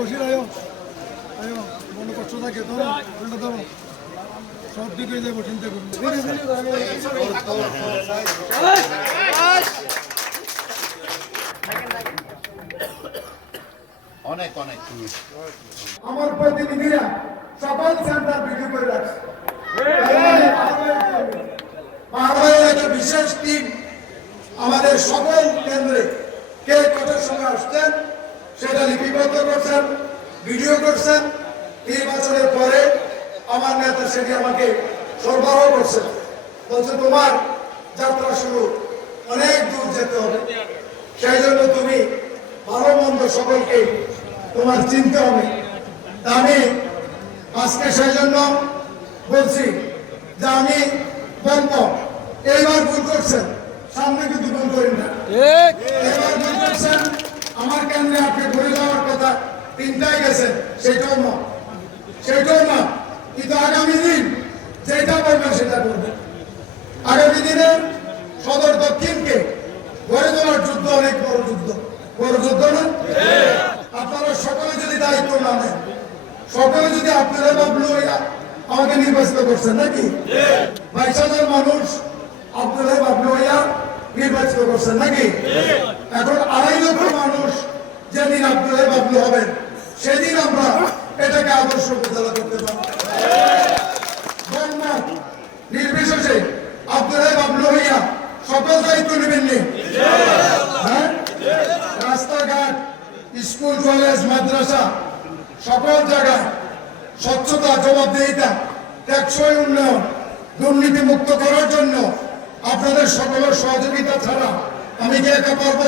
বসির আয়ো। আয়ো মনে কষ্ট থাকে তো উল্টো ধরো। সব দিক হয়ে যাব চিন্তা করুন অনেক অনেক আমার প্রতিনিধিরা সকল সেন্টার ভিডিও করে রাখছে। একটা বিশেষ টিম আমাদের সকল কেন্দ্রে কে কটার সঙ্গে আসছেন সেটা লিপিবদ্ধ করছেন, ভিডিও করছেন তিন বছরের পরে আমার নেতা সেটি আমাকে সরবরাহ করছেন। বলছে, তোমার যাত্রা শুরু, অনেক দূর যেতে হবে। সেই জন্য তুমি ভালো মন্দ সকলকে তোমার চিনতে হবে। আমি আজকে সেই জন্য বলছি যে আমি বলব এইবার ভুল করছেন, সামনে কিন্তু ভুল করি না এবার ভুল করছেন আমার কেন্দ্রে আপনি ঘুরে যাওয়ার কথা তিনটাই গেছেন সেটাও না সেটাও না কিন্তু আগামী দিন যেটা বলবেন সেটা করবেন আগামী দিনে সদর দক্ষিণকে গড়ে তোলার যুদ্ধ অনেক বড় যুদ্ধ। বড় যুদ্ধ না? আপনারা সকলে যদি দায়িত্ব না নেন সকলে যদি আপনারা বাবলু হইয়া আমাকে নির্বাচিত করছেন নাকি? বাইশ হাজার মানুষ আপনারা বাবলু হইয়া নির্বাচিত করছেন নাকি? এখন আড়াই লক্ষ মানুষ যেদিন আপনারা বাবলু হবেন। সেদিন আমরা এটাকে আদর্শ উপজেলা করতে পারব। নির্বিশেষে আপনারা বাবলু হইয়া সকল দায়িত্ব নেবেন হ্যাঁ? রাস্তাঘাট, স্কুল, কলেজ, মাদ্রাসা সকল জায়গায় স্বচ্ছতা, জবাবদিহিতা, টেকসই উন্নয়ন দুর্নীতি মুক্ত করার জন্য আপনাদের সকলের সহযোগিতা ছাড়া আমি কি একা পারব?